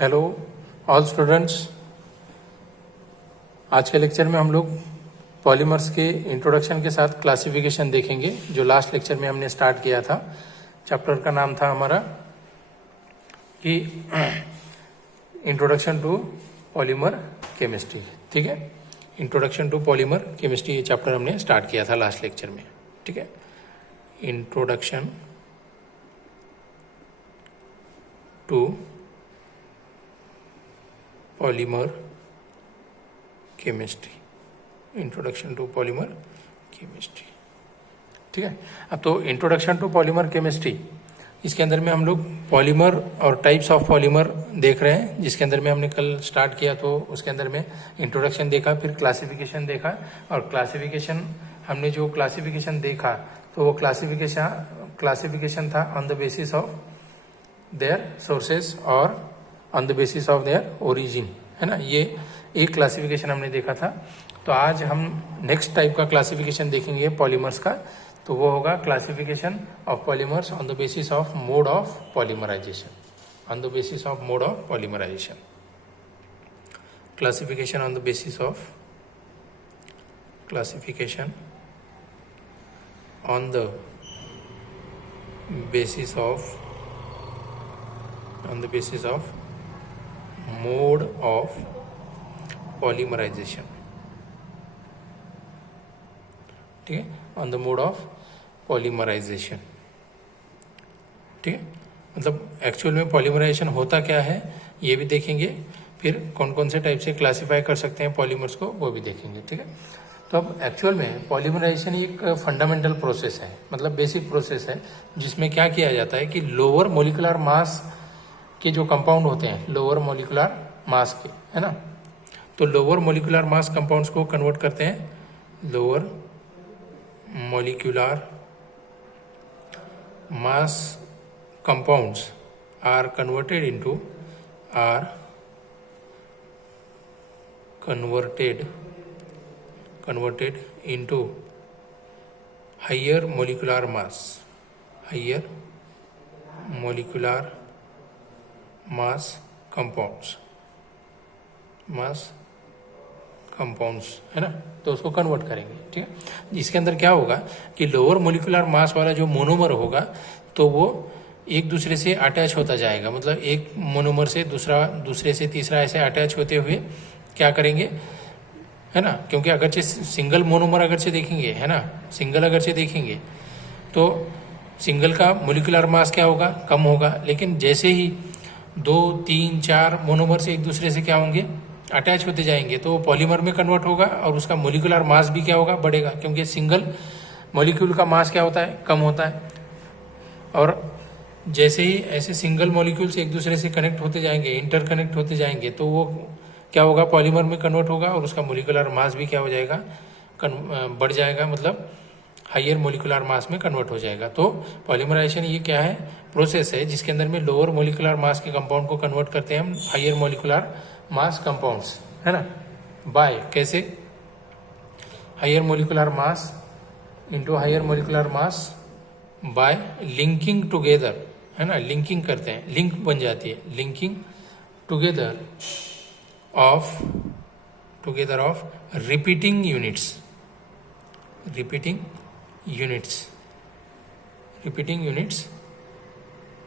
Hello all students. आज के lecture में हम लोग पॉलीमर्स के इंट्रोडक्शन के साथ क्लासिफिकेशन देखेंगे, जो लास्ट लेक्चर में हमने स्टार्ट किया था। चैप्टर का नाम था हमारा कि इंट्रोडक्शन टू पॉलीमर केमिस्ट्री। ठीक है, इंट्रोडक्शन टू पॉलीमर केमिस्ट्री ये चैप्टर हमने स्टार्ट किया था लास्ट लेक्चर में। ठीक है, introduction to polymer chemistry, introduction to polymer chemistry. ठीक है, अब तो इंट्रोडक्शन टू पॉलीमर केमिस्ट्री, इसके अंदर में हम लोग पॉलीमर और टाइप्स ऑफ पॉलीमर देख रहे हैं, जिसके अंदर में हमने कल स्टार्ट किया तो उसके अंदर में इंट्रोडक्शन देखा, फिर क्लासिफिकेशन देखा। और क्लासिफिकेशन हमने जो क्लासिफिकेशन देखा तो वो क्लासिफिकेशन था on the basis of their sources और on the basis of their origin, है ना। ये एक क्लासिफिकेशन हमने देखा था। तो आज हम नेक्स्ट टाइप का क्लासिफिकेशन देखेंगे पॉलीमर्स का, तो वो होगा classification of polymers on the basis of mode of polymerization, on the basis of mode of polymerization. Classification on the basis of classification on the basis of mode of polymerization। ठीक है, on the mode of polymerization. ठीक है, मतलब actual में polymerisation होता क्या है ये भी देखेंगे, फिर कौन कौन से टाइप से क्लासिफाई कर सकते हैं पॉलीमर्स को वो भी देखेंगे। ठीक है, तो अब एक्चुअल में पॉलीमराइजेशन एक फंडामेंटल प्रोसेस है, मतलब बेसिक प्रोसेस है, जिसमें क्या किया जाता है कि लोअर मोलिकुलर मास के जो कंपाउंड होते हैं, लोअर मोलिकुलर मास के, है ना, तो लोअर मोलिकुलर मास कंपाउंड्स को कन्वर्ट करते हैं। Lower molecular mass compounds are converted into higher molecular mass compounds, है ना, तो उसको कन्वर्ट करेंगे। ठीक है, इसके अंदर क्या होगा कि लोअर मोलिकुलर मास वाला जो मोनोमर होगा तो वो एक दूसरे से अटैच होता जाएगा, मतलब एक मोनोमर से दूसरे से तीसरा ऐसे अटैच होते हुए क्या करेंगे, है ना, क्योंकि अगरचे सिंगल मोनोमर अगरचे देखेंगे, है ना, सिंगल अगरचे देखेंगे तो सिंगल का मोलिकुलर मास क्या होगा, कम होगा। लेकिन जैसे ही 2, 3, 4 मोनोमर से एक दूसरे से क्या होंगे, अटैच होते जाएंगे, तो वो पॉलीमर में कन्वर्ट होगा और उसका मोलिकुलर मास भी क्या होगा, बढ़ेगा, क्योंकि सिंगल मॉलिक्यूल का मास क्या होता है, कम होता है। और जैसे ही ऐसे सिंगल मॉलिक्यूल्स एक दूसरे से कनेक्ट होते जाएंगे, इंटरकनेक्ट होते जाएंगे, तो वो क्या होगा, पॉलीमर में कन्वर्ट होगा और उसका मोलिकुलर मास भी क्या हो जाएगा, बढ़ जाएगा, मतलब हायर मोलिकुलर मास में कन्वर्ट हो जाएगा। तो पॉलीमराइजेशन ये क्या है, प्रोसेस है जिसके अंदर में लोअर मोलिकुलर मास के कंपाउंड को कन्वर्ट करते हैं हम हायर मोलिकुलर मास कंपाउंड्स, है ना, बाय कैसे, higher molecular mass into higher molecular mass by linking together, है ना, लिंकिंग करते हैं, लिंक बन जाती है, linking together of repeating units,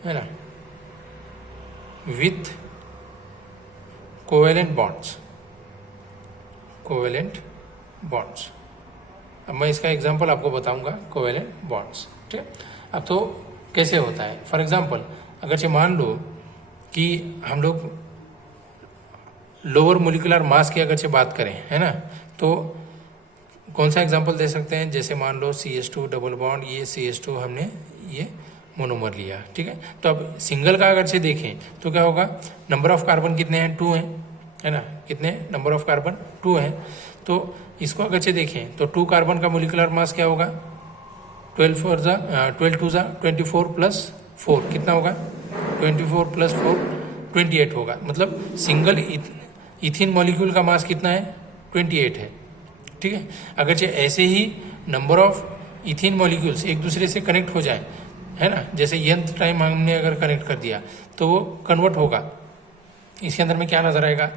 है ना, विथ कोवेलेंट बॉन्ड्स। अब मैं इसका एग्जांपल आपको बताऊंगा, कोवेलेंट बॉन्ड्स। ठीक है, अब तो कैसे होता है, फॉर एग्जांपल अगर मान लो कि हम लोग लोअर मोलिकुलर मास की अगर बात करें, है ना, तो कौन सा एग्जांपल दे सकते हैं, जैसे मान लो CH2 डबल बॉन्ड, ये CH2 हमने ये मोनोमर लिया। ठीक है, तो अब सिंगल का अगर से देखें तो क्या होगा, नंबर ऑफ कार्बन कितने हैं, 2 हैं, है ना, कितने नंबर ऑफ कार्बन 2 हैं। तो इसको अगर से देखें तो 2 कार्बन का मोलिकुलर मास क्या होगा, 12 2 24 प्लस 4 कितना होगा, 24 प्लस 4 28 होगा। मतलब सिंगल इथिन मॉलिक्यूल का मास कितना है, 28 है। ठीक है, अगर ऐसे ही नंबर ऑफ इथिन मॉलिक्यूल्स एक दूसरे से कनेक्ट हो जाए, है ना, जैसे nth टाइम हमने अगर कनेक्ट कर दिया तो वो कन्वर्ट होगा इसके अंदर में क्या नजर आएगा,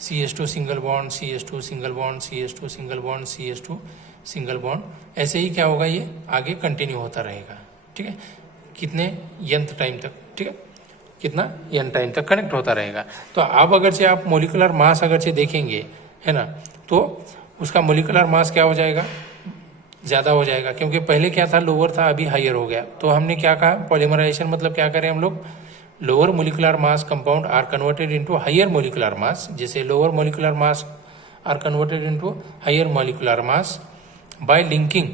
CH2 single bond, CH2 single bond, CH2 single bond, CH2 single bond, ऐसे ही क्या होगा, ये आगे कंटिन्यू होता रहेगा। ठीक है, कितने n टाइम तक, ठीक है, कितना n टाइम तक कनेक्ट होता रहेगा। तो अब अगर से आप मोलिकुलर मास अगर से देखेंगे, है ना, तो उसका मोलिकुलर मास क्या हो जाएगा, ज़्यादा हो जाएगा, क्योंकि पहले क्या था, लोअर था, अभी हायर हो गया। तो हमने क्या कहा, पॉलीमराइजेशन मतलब क्या करें हम लोग, lower molecular mass compound are converted into higher molecular mass, जैसे lower molecular mass are converted into higher molecular mass by linking,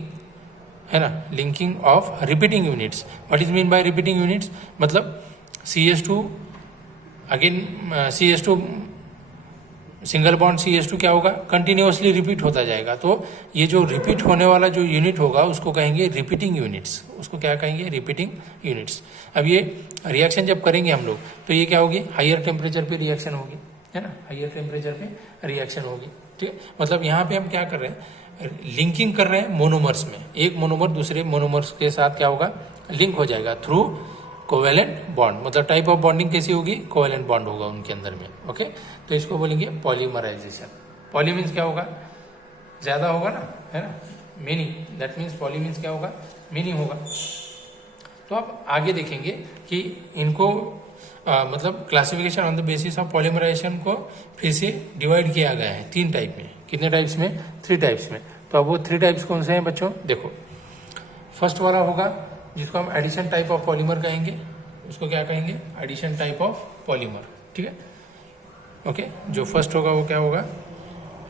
है ना, linking of repeating units. What is mean by repeating units, मतलब CH2 again CH2 single bond CH2 क्या होगा, continuously repeat होता जाएगा। तो ये जो रिपीट होने वाला जो यूनिट होगा उसको कहेंगे रिपीटिंग यूनिट्स, उसको क्या कहेंगे, रिपीटिंग यूनिट्स। अब ये रिएक्शन जब करेंगे हम लोग तो ये क्या होगी, हायर टेम्परेचर पे रिएक्शन होगी, है ना, हायर टेम्परेचर पे रिएक्शन होगी। ठीक है, मतलब यहाँ पे हम क्या कर रहे हैं, लिंकिंग कर रहे हैं मोनोमर्स में, एक मोनोमर दूसरे मोनोमर्स के साथ क्या होगा, लिंक हो जाएगा थ्रू कोवेलेंट बॉन्ड। मतलब टाइप ऑफ बॉन्डिंग कैसी होगी, कोवेलेंट बॉन्ड होगा उनके अंदर में। ओके, तो इसको बोलेंगे पॉलीमराइजेशन। पॉली मीन्स क्या होगा, ज्यादा होगा ना, है ना, many, that means poly means क्या होगा, मेनी होगा। तो आप आगे देखेंगे कि इनको मतलब classification on the basis of polymerization को फिर से डिवाइड किया गया है 3 टाइप में। कितने टाइप्स में, 3 टाइप्स में। तो अब वो 3 टाइप्स कौन से हैं बच्चों, देखो, फर्स्ट वाला होगा जिसको हम एडिशन टाइप ऑफ पॉलीमर कहेंगे, उसको क्या कहेंगे, एडिशन टाइप ऑफ पॉलीमर। ठीक है, ओके, जो फर्स्ट होगा वो क्या होगा,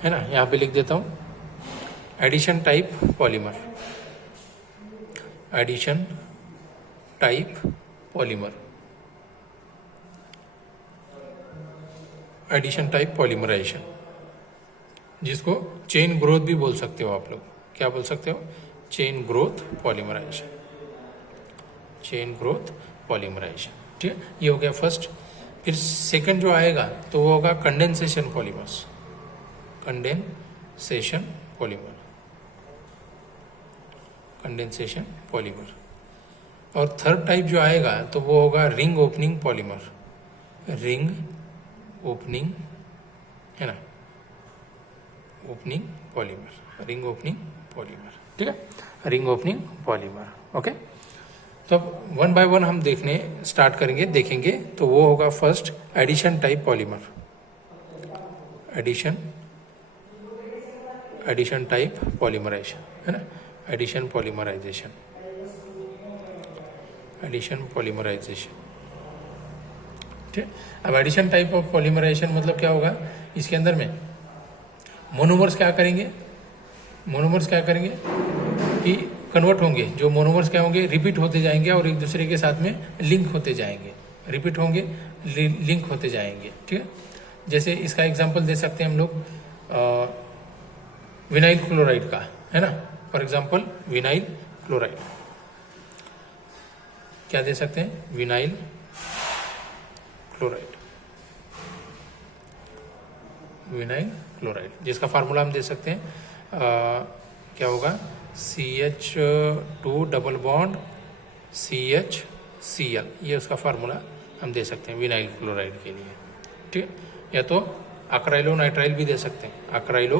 है ना, यहाँ पे लिख देता हूँ, addition type polymer, addition type polymer, addition type polymerization, जिसको चेन ग्रोथ भी बोल सकते हो आप लोग। क्या बोल सकते हो, chain growth polymerization, chain growth polymerization. ठीक है, ये हो गया फर्स्ट। फिर सेकंड जो आएगा तो वो होगा condensation polymers, condensation polymer, condensation polymer. और थर्ड टाइप जो आएगा तो वो होगा ring opening polymer, ring opening, है ना, opening polymer, ring opening polymer. ठीक है, रिंग ओपनिंग पॉलीमर। ओके, तो अब 1 बाय 1 हम देखने स्टार्ट करेंगे, देखेंगे। तो वो होगा first addition type polymer, addition, addition type polymerization, है ना, एडिशन पॉलीमराइजेशन, एडिशन पॉलीमराइजेशन। ठीक, अब एडिशन टाइप ऑफ पॉलीमराइजेशन मतलब क्या होगा, इसके अंदर में मोनोमर्स क्या करेंगे, मोनोमर्स क्या करेंगे कि कन्वर्ट होंगे, जो मोनोमर्स क्या होंगे, रिपीट होते जाएंगे और एक दूसरे के साथ में लिंक होते जाएंगे, रिपीट होंगे, लिंक होते जाएंगे। ठीक है, जैसे इसका एग्जांपल दे सकते हैं हम लोग विनाइल क्लोराइड का, है ना, फॉर एग्जांपल विनाइल क्लोराइड, क्या दे सकते हैं, विनाइल क्लोराइड, विनाइल क्लोराइड, जिसका फार्मूला हम दे सकते हैं क्या होगा, CH2 डबल बॉन्ड CHCl, ये उसका फार्मूला हम दे सकते हैं विनाइल क्लोराइड के लिए। ठीक है, या तो अक्राइलो नाइट्राइल भी दे सकते हैं, अक्राइलो,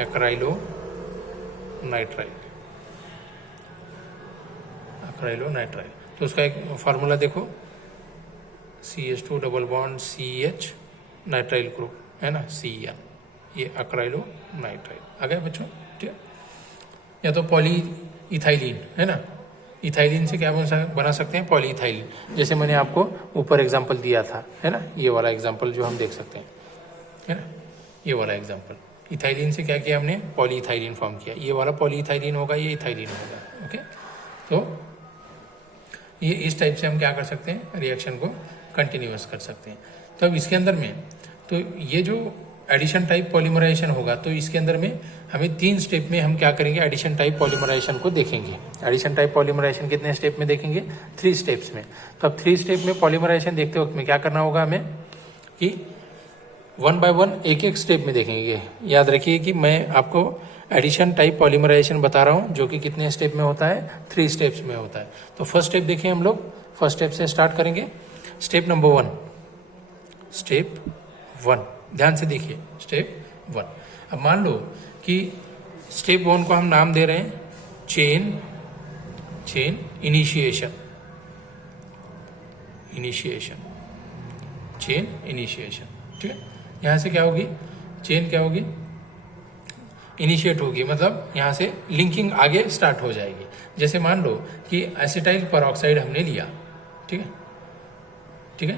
अक्राइलो नाइट्राइल, अक्राइलो नाइट्राइल। तो उसका एक फार्मूला देखो, CH2 double bond CH nitrile group, है ना, Cl, ये अक्राइलो नाइट्राइल आ गया बच्चों। ठीक है, या तो पॉली इथाइलिन, है ना, इथाइलिन से क्या बना सकते हैं, पॉली इथाइलिन, जैसे मैंने आपको ऊपर एग्जांपल दिया था, है ना, ये वाला एग्जांपल जो हम देख सकते हैं, है ना, ये वाला एग्जांपल, इथाइलिन से क्या किया हमने, पॉली इथाइलिन फॉर्म किया, ये वाला पॉली इथाइलिन होगा, ये इथाइलिन होगा। ओके, तो ये इस टाइप से हम क्या कर सकते हैं, रिएक्शन को कंटिन्यूअस कर सकते हैं। तो अब इसके अंदर में, तो ये जो एडिशन टाइप पॉलीमराइजेशन होगा, तो इसके अंदर में हमें 3 स्टेप में हम क्या करेंगे, एडिशन टाइप पॉलीमराइजेशन को देखेंगे। एडिशन टाइप पॉलीमराइजेशन कितने स्टेप में देखेंगे, 3 स्टेप्स में। तो अब 3 स्टेप में पॉलीमराइजेशन देखते वक्त में क्या करना होगा हमें कि 1 बाय 1 एक एक स्टेप में देखेंगे। याद रखिए कि मैं आपको एडिशन टाइप पॉलीमराइजेशन बता रहा हूँ, जो कि कितने स्टेप में होता है, 3 स्टेप्स में होता है। तो फर्स्ट स्टेप देखिए हम लोग, फर्स्ट स्टेप से स्टार्ट करेंगे। स्टेप नंबर 1, स्टेप 1, ध्यान से देखिए स्टेप 1। अब मान लो कि स्टेप 1 को हम नाम दे रहे हैं चेन इनिशिएशन, चेन इनिशिएशन, ठीक है। यहाँ से क्या होगी, चेन क्या होगी, इनिशिएट होगी, मतलब यहाँ से लिंकिंग आगे स्टार्ट हो जाएगी। जैसे मान लो कि एसिटाइल परऑक्साइड हमने लिया, ठीक है, ठीक है,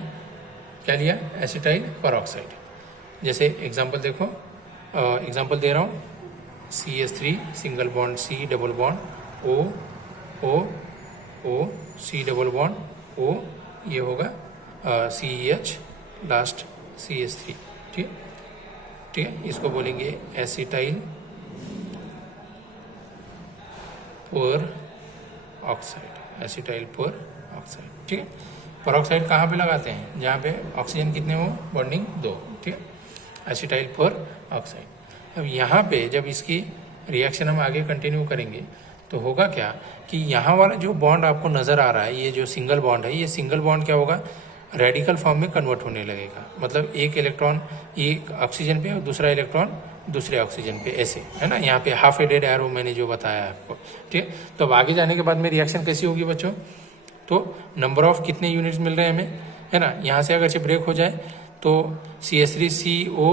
क्या लिया, एसिटाइल परऑक्साइड। जैसे एग्जांपल देखो, एग्जांपल दे रहा हूँ, CH3 single bond C double bond O C double bond O, ये होगा CH लास्ट CH3, ठीक है, ठीक है। इसको बोलेंगे एसिटाइल पर ऑक्साइड, एसिटाइल पर ऑक्साइड, ठीक है। परऑक्साइड कहाँ पे लगाते हैं, जहाँ पे ऑक्सीजन कितने हो, बॉन्डिंग 2, ठीक है, एसिटाइल पर ऑक्साइड। अब यहाँ पे जब इसकी रिएक्शन हम आगे कंटिन्यू करेंगे तो होगा क्या कि यहाँ वाला जो बॉन्ड आपको नज़र आ रहा है, ये जो सिंगल बॉन्ड है, ये सिंगल बॉन्ड क्या होगा, रेडिकल फॉर्म में कन्वर्ट होने लगेगा। मतलब एक इलेक्ट्रॉन एक ऑक्सीजन पे और दूसरा इलेक्ट्रॉन दूसरे ऑक्सीजन पे, ऐसे है ना। यहाँ पे हाफ एडेड एरो मैंने जो बताया आपको, ठीक है। तो अब आगे जाने के बाद में रिएक्शन कैसी होगी बच्चों, तो नंबर ऑफ कितने यूनिट्स मिल रहे हैं हमें, है ना। यहाँ से अगर से ब्रेक हो जाए तो CH3CO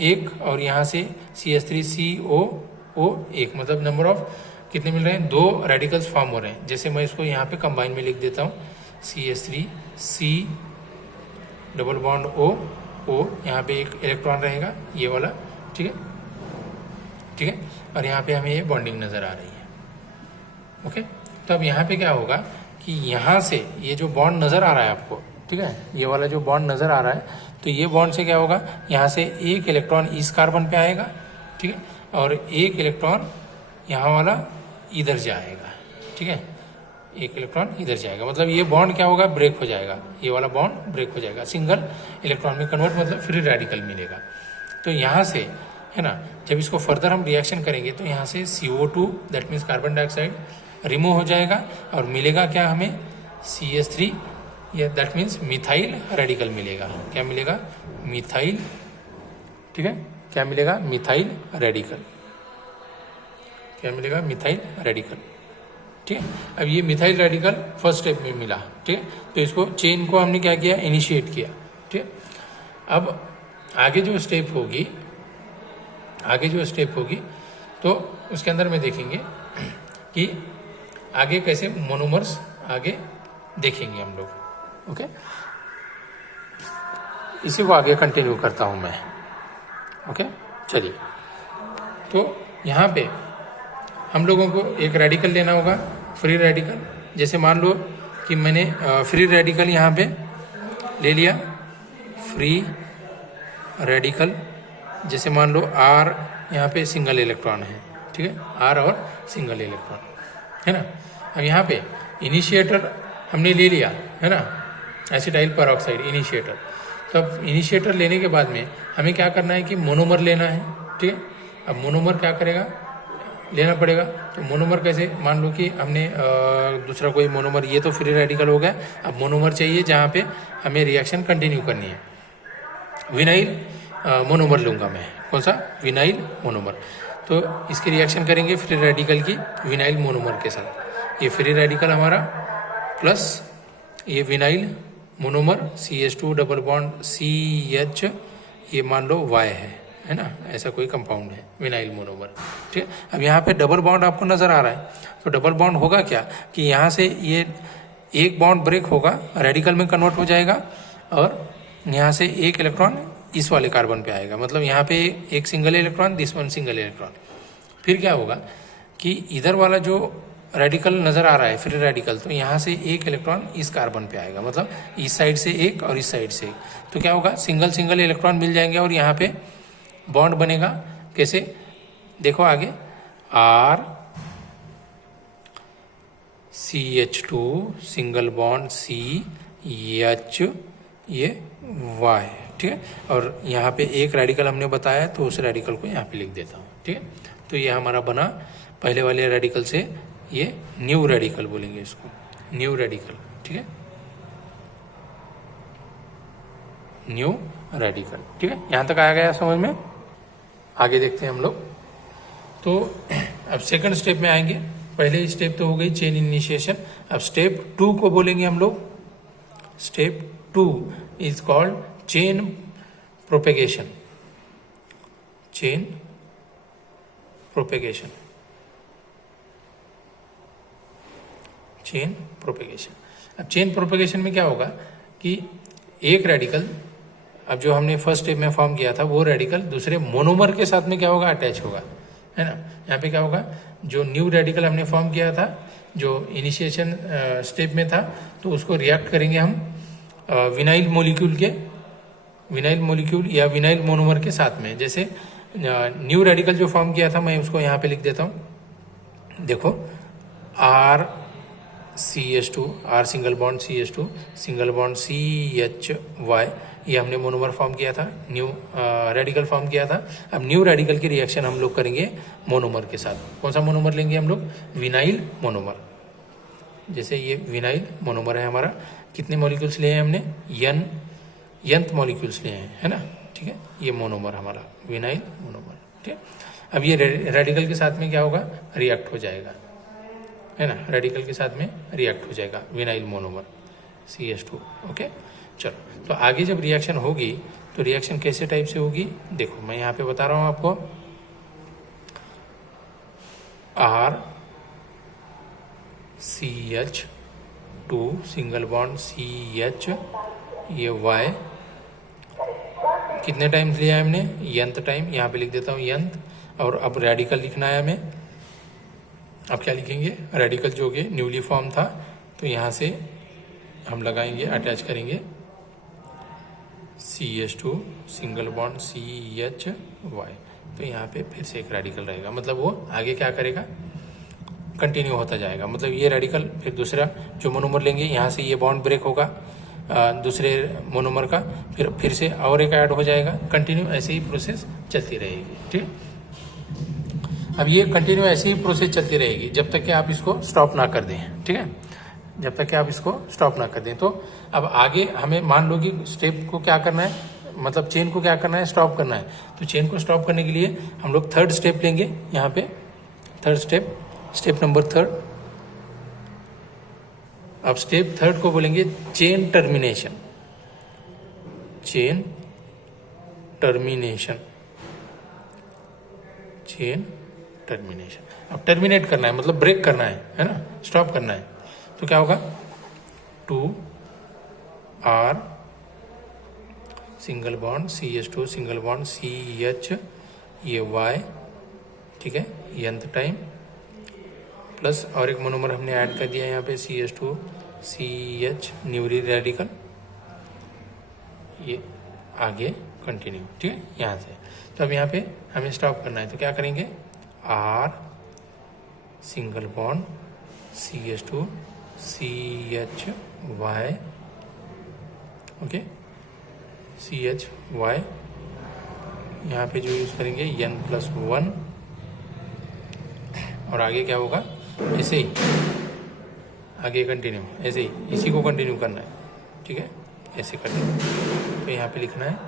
एक और यहाँ से CH3CO एक, मतलब नंबर ऑफ कितने मिल रहे हैं, 2 रेडिकल्स फॉर्म हो रहे हैं। जैसे मैं इसको यहाँ पे कंबाइन में लिख देता हूँ, CH3C डबल बॉन्ड O, यहाँ पे एक इलेक्ट्रॉन रहेगा ये वाला, ठीक है, ठीक है, और यहाँ पे हमें ये बॉन्डिंग नज़र आ रही है, ओके। तो अब यहाँ पे क्या होगा कि यहाँ से ये जो बॉन्ड नज़र आ रहा है आपको, ठीक है, ये वाला जो बॉन्ड नज़र आ रहा है, तो ये बॉन्ड से क्या होगा, यहाँ से एक इलेक्ट्रॉन इस कार्बन पे आएगा, ठीक है, और एक इलेक्ट्रॉन यहाँ वाला इधर जाएगा, ठीक है, एक इलेक्ट्रॉन इधर जाएगा। मतलब ये बॉन्ड क्या होगा, ब्रेक हो जाएगा, ये वाला बॉन्ड ब्रेक हो जाएगा, सिंगल इलेक्ट्रॉन में कन्वर्ट, मतलब फ्री रेडिकल मिलेगा। तो यहाँ से, है ना, जब इसको फर्दर हम रिएक्शन करेंगे तो यहाँ से CO2 that means carbon dioxide remove हो जाएगा और मिलेगा क्या हमें, CH3, या दैट मीन्स मिथाइल रेडिकल मिलेगा। क्या मिलेगा, मिथाइल, ठीक है, क्या मिलेगा, मिथाइल रेडिकल, क्या मिलेगा, मिथाइल रेडिकल, ठीक है। अब ये मिथाइल रेडिकल फर्स्ट स्टेप में मिला, ठीक है। तो इसको चेन को हमने क्या किया, इनिशिएट किया, ठीक है। अब आगे जो स्टेप होगी, तो उसके अंदर में देखेंगे कि आगे कैसे मोनोमर्स आगे देखेंगे हम लोग, ओके। इसी को आगे कंटिन्यू करता हूं मैं, ओके। चलिए, तो यहाँ पे हम लोगों को एक रेडिकल लेना होगा, फ्री रेडिकल। जैसे मान लो कि मैंने फ्री रेडिकल यहाँ पे ले लिया, फ्री रेडिकल। जैसे मान लो R यहाँ पे सिंगल इलेक्ट्रॉन है, ठीक है, R और सिंगल इलेक्ट्रॉन, है ना। अब यहाँ पे इनिशिएटर हमने ले लिया, है ना, एसिटाइल परऑक्साइड इनिशिएटर। तो अब इनिशिएटर लेने के बाद में हमें क्या करना है कि मोनोमर लेना है, ठीक है। अब मोनोमर क्या करेगा, लेना पड़ेगा। तो मोनोमर कैसे, मान लो कि हमने दूसरा कोई मोनोमर, ये तो फ्री रेडिकल हो गया, अब मोनोमर चाहिए जहाँ पे हमें रिएक्शन कंटिन्यू करनी है। विनाइल मोनोमर लूँगा मैं, कौन सा, विनाइल मोनोमर। तो इसकी रिएक्शन करेंगे फ्री रेडिकल की विनाइल मोनोमर के साथ। ये फ्री रेडिकल हमारा प्लस ये vinyl monomer CH2 double bond CH, ये मान लो Y है ना, ऐसा कोई कंपाउंड है विनाइल मोनोमर, ठीक है। अब यहाँ पे डबल बॉन्ड आपको नज़र आ रहा है, तो डबल बॉन्ड होगा क्या कि यहाँ से ये एक बॉन्ड ब्रेक होगा, रेडिकल में कन्वर्ट हो जाएगा, और यहाँ से एक इलेक्ट्रॉन इस वाले कार्बन पे आएगा। मतलब यहाँ पे एक single electron, this one single electron. फिर क्या होगा कि इधर वाला जो रेडिकल नज़र आ रहा है फ्री रेडिकल, तो यहाँ से एक इलेक्ट्रॉन इस कार्बन पे आएगा, मतलब इस साइड से एक और इस साइड से एक। तो क्या होगा, सिंगल सिंगल इलेक्ट्रॉन मिल जाएंगे और यहाँ पे बॉन्ड बनेगा। कैसे, देखो आगे, R CH2 single bond CH, ये Y, ठीक है। और यहाँ पे एक रेडिकल हमने बताया, तो उस रेडिकल को यहाँ पे लिख देता हूँ, ठीक है। तो ये हमारा बना पहले वाले रेडिकल से, ये न्यू रेडिकल बोलेंगे इसको, न्यू रेडिकल, ठीक है। New radical. ठीक है, यहाँ तक आ गया समझ में? आगे देखते हैं हम लोग। तो अब सेकंड स्टेप में आएंगे। पहले स्टेप तो हो गई चेन इनिशिएशन। अब स्टेप 2 को बोलेंगे हम लोग। Step 2 is called chain propagation. Chain propagation. Chain propagation. अब चेन प्रोपेगेशन में क्या होगा कि एक रेडिकल, अब जो हमने फर्स्ट स्टेप में फॉर्म किया था वो रेडिकल दूसरे मोनोमर के साथ में क्या होगा, अटैच होगा, है ना। यहाँ पे क्या होगा, जो न्यू रेडिकल हमने फॉर्म किया था जो इनिशिएशन स्टेप में था, तो उसको रिएक्ट करेंगे हम विनाइल मॉलिक्यूल या विनाइल मोनोमर के साथ में। जैसे न्यू रेडिकल जो फॉर्म किया था, मैं उसको यहाँ पे लिख देता हूँ। देखो RCH2, R single bond CH2 single bond CHY, ये हमने मोनोमर फॉर्म किया था, न्यू रेडिकल फॉर्म किया था। अब न्यू रेडिकल की रिएक्शन हम लोग करेंगे मोनोमर के साथ। कौन सा मोनोमर लेंगे हम लोग, विनाइल मोनोमर। जैसे ये विनाइल मोनोमर है हमारा, कितने मॉलिक्यूल्स लिए हैं हमने, nth मॉलिक्यूल्स लिए हैं, है ना। ठीक है, ये मोनोमर हमारा विनाइल मोनोमर। ठीक है, अब ये रेडिकल के साथ में क्या होगा, रिएक्ट हो जाएगा, है ना। रेडिकल के साथ में रिएक्ट हो जाएगा विनाइल मोनोमर CH2। ओके, चलो, तो आगे जब रिएक्शन होगी तो रिएक्शन कैसे टाइप से होगी, देखो मैं यहाँ पे बता रहा हूँ आपको। RCH2 सिंगल बॉन्ड CH, ये Y कितने टाइम्स लिया है हमने, nth टाइम, यहाँ पे लिख देता हूँ nth। और अब रेडिकल लिखना है हमें। अब क्या लिखेंगे, रेडिकल जो कि न्यूली फॉर्म था, तो यहाँ से हम लगाएंगे, अटैच करेंगे CH2 सिंगल बॉन्ड CHY। तो यहाँ पे फिर से एक रेडिकल रहेगा, मतलब वो आगे क्या करेगा, कंटिन्यू होता जाएगा। मतलब ये रेडिकल फिर दूसरा जो मोनोमर लेंगे, यहाँ से ये बॉन्ड ब्रेक होगा दूसरे मोनोमर का, फिर से और एक ऐड हो जाएगा, कंटिन्यू ऐसे ही प्रोसेस चलती रहेगी। ठीक है, अब ये कंटिन्यू ऐसे ही प्रोसेस चलती रहेगी जब तक कि आप इसको स्टॉप ना कर दें। ठीक है, जब तक कि आप इसको स्टॉप ना कर दें। तो अब आगे हमें मान लो कि स्टेप को क्या करना है, मतलब चेन को क्या करना है, स्टॉप करना है। तो चेन को स्टॉप करने के लिए हम लोग थर्ड स्टेप लेंगे। यहाँ पे थर्ड स्टेप नंबर 3। अब स्टेप 3 को बोलेंगे चेन टर्मिनेशन। Chain termination. अब टर्मिनेट करना है मतलब ब्रेक करना है ना, स्टॉप करना है। तो क्या होगा, 2R single bond CH2 single bond CH, ये Y, ठीक है, nth टाइम, प्लस और एक मोनोमर हमने ऐड कर दिया यहाँ पे CH2 CH न्यूली रेडिकल, ये आगे कंटिन्यू। ठीक है, यहाँ से। तो अब यहाँ पे हमें स्टॉप करना है, तो क्या करेंगे, R single bond CH2 CHY, okay, CHY, यहाँ पे जो यूज करेंगे N+1, और आगे क्या होगा, ऐसे ही आगे कंटिन्यू, ऐसे ही इसी को कंटिन्यू करना है। ठीक है, ऐसे करना। तो यहाँ पे लिखना है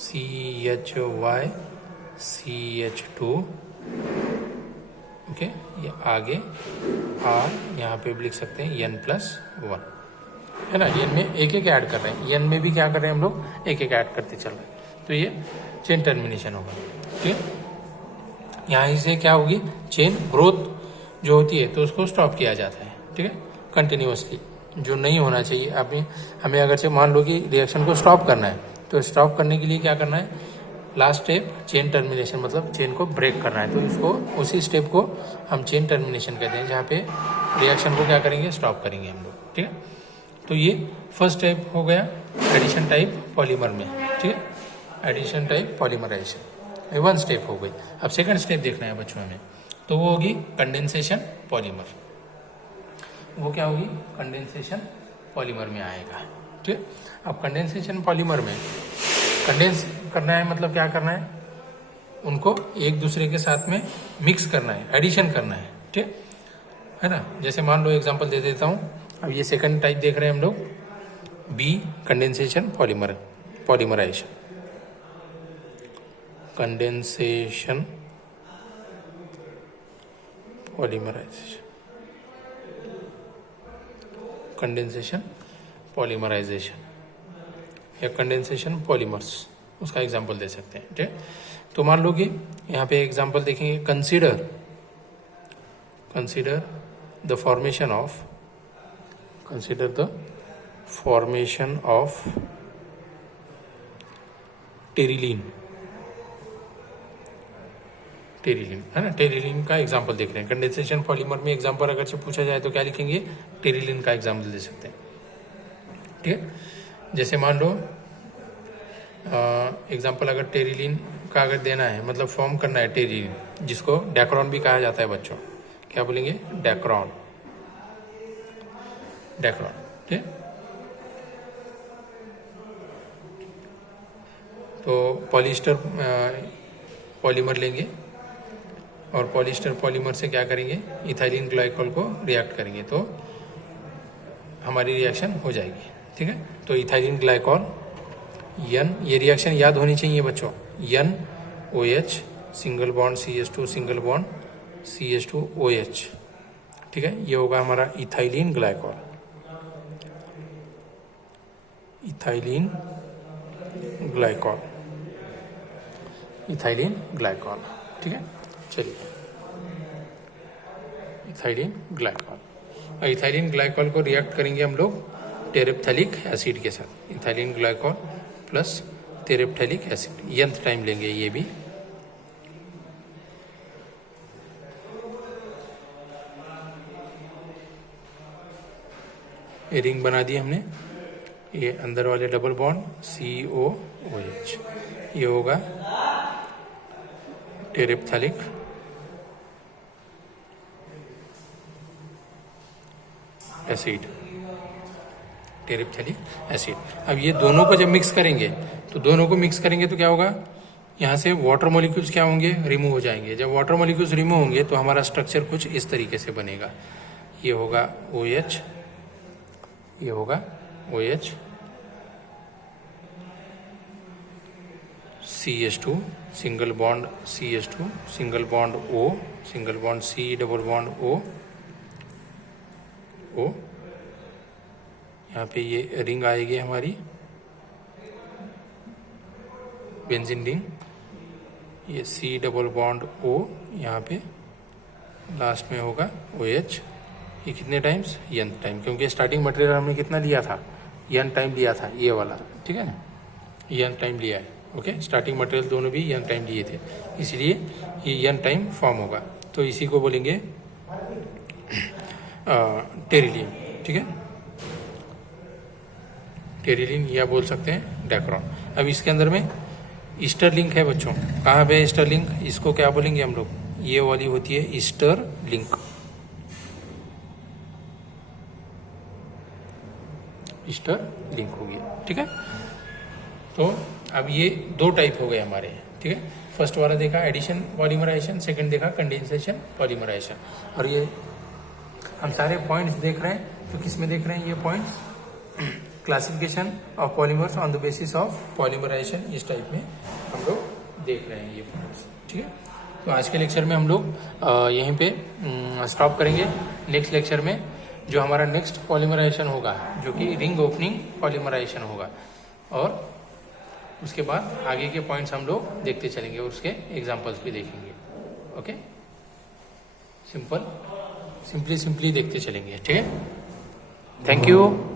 CHY CH2, ओके, ये आगे R, यहाँ पे भी लिख सकते हैं N+1, है ना। N में एक एक ऐड कर रहे हैं, N में भी क्या कर रहे हैं हम लोग, एक एक ऐड करते चल रहे हैं। तो ये चेन टर्मिनेशन होगा। ठीक है, यहाँ से क्या होगी, चेन ग्रोथ जो होती है तो उसको स्टॉप किया जाता है। ठीक है, कंटिन्यूअसली, जो नहीं होना चाहिए। अभी हमें अगर से मान लो कि रिएक्शन को स्टॉप करना है, तो स्टॉप करने के लिए क्या करना है, लास्ट स्टेप चेन टर्मिनेशन, मतलब चेन को ब्रेक करना है। तो इसको, उसी स्टेप को हम चेन टर्मिनेशन कहते हैं, जहाँ पे रिएक्शन को क्या करेंगे, स्टॉप करेंगे हम लोग। ठीक है, तो ये फर्स्ट स्टेप हो गया एडिशन टाइप पॉलीमर में। ठीक है, एडिशन टाइप पॉलीमराइजेशन 1 स्टेप हो गई। अब सेकंड स्टेप देखना है बच्चों हमें, तो वो होगी कंडेंसेशन पॉलीमर। वो क्या होगी, कंडेंसेशन पॉलीमर में आएगा। ठीक है, अब कंडेंसेशन पॉलीमर में कंडेंस करना है, मतलब क्या करना है, उनको एक दूसरे के साथ में मिक्स करना है, एडिशन करना है। ठीक है ना। जैसे मान लो एग्जांपल दे देता हूँ। अब ये सेकंड टाइप देख रहे हैं हम लोग, B condensation polymer. Polymerization, condensation polymerization, condensation polymerization या कंडेंसेशन पॉलीमर्स, उसका एग्जांपल दे सकते हैं। ठीक है, तो मान लो कि यहाँ पे एग्जांपल देखेंगे, consider the formation of terylene है ना, टेरिलीन का एग्जांपल देख रहे हैं। कंडेंसेशन पॉलीमर में एग्जांपल अगर से पूछा जाए तो क्या लिखेंगे, टेरिलीन का एग्जांपल दे सकते हैं। ठीक है, जैसे मान लो एग्जांपल अगर टेरिलीन का अगर देना है, मतलब फॉर्म करना है टेरिलीन, जिसको डैक्रॉन भी कहा जाता है बच्चों, क्या बोलेंगे, डैक्रॉन। ठीक, तो पॉलिएस्टर पॉलीमर लेंगे और पॉलिएस्टर पॉलीमर से क्या करेंगे, इथाइलिन ग्लाइकॉल को रिएक्ट करेंगे तो हमारी रिएक्शन हो जाएगी। ठीक है, तो इथाइलिन ग्लाइकॉल N, ये रिएक्शन याद होनी चाहिए बच्चों, NOH single bond CH2 single bond CH2 OH। ठीक है, ये होगा हमारा ethylene glycol, ethylene glycol, ethylene glycol. ठीक है, चलिए इथाइलिन ग्लाइकॉल, और इथाइलिन ग्लाइकॉल को रिएक्ट करेंगे हम लोग टेरेप्थेलिक एसिड के साथ, ethylene glycol plus terephthalic acid, nth time लेंगे ये भी। ये रिंग बना दी हमने, ये अंदर वाले डबल बॉन्ड COOH, ये होगा टेरेप्थेलिक एसिड, टेरेप्थेलिक एसिड। अब ये दोनों को जब मिक्स करेंगे तो क्या होगा, यहाँ से वाटर मॉलिक्यूल्स क्या होंगे, रिमूव हो जाएंगे। जब वाटर मॉलिक्यूल्स रिमूव होंगे तो हमारा स्ट्रक्चर कुछ इस तरीके से बनेगा, ये होगा OH, ये होगा OH, CH2 single bond CH2 single bond O single bond C double bond O, यहाँ पे ये रिंग आएगी हमारी बेंजीन रिंग, ये C डबल बॉन्ड O, यहाँ पे लास्ट में होगा OH। ये कितने टाइम्स, n टाइम, क्योंकि स्टार्टिंग मटेरियल हमने कितना लिया था, n टाइम लिया था ये वाला। ठीक है ना, n टाइम लिया है। ओके, स्टार्टिंग मटेरियल दोनों भी n टाइम लिए थे, इसलिए ये n टाइम फॉर्म होगा, तो इसी को बोलेंगे टेरिलीन। ठीक है, टेरिलीन या बोल सकते हैं डैक्रॉन। अब इसके अंदर में ईस्टर लिंक है बच्चों, कहाँ पे ईस्टर लिंक, इसको क्या बोलेंगे हम लोग, ये वाली होती है ईस्टर लिंक, ईस्टर लिंक हो गया। ठीक है, तो अब ये दो टाइप हो गए हमारे। ठीक है, फर्स्ट वाला देखा एडिशन पॉलीमराइजेशन, सेकंड देखा कंडेंसेशन पॉलीमराइजेशन। और ये हम सारे पॉइंट्स देख रहे हैं, तो किस में देख रहे हैं ये points, classification of polymers on the basis of polymerization, इस टाइप में हम लोग देख रहे हैं ये पॉइंट्स। ठीक है, तो आज के लेक्चर में हम लोग यहीं पे स्टॉप करेंगे। नेक्स्ट लेक्चर में जो हमारा नेक्स्ट पॉलीमराइजेशन होगा, जो कि रिंग ओपनिंग पॉलीमराइजेशन होगा, और उसके बाद आगे के पॉइंट्स हम लोग देखते चलेंगे और उसके एग्जांपल्स भी देखेंगे। ओके, सिंपली देखते चलेंगे। ठीक है, थैंक यू।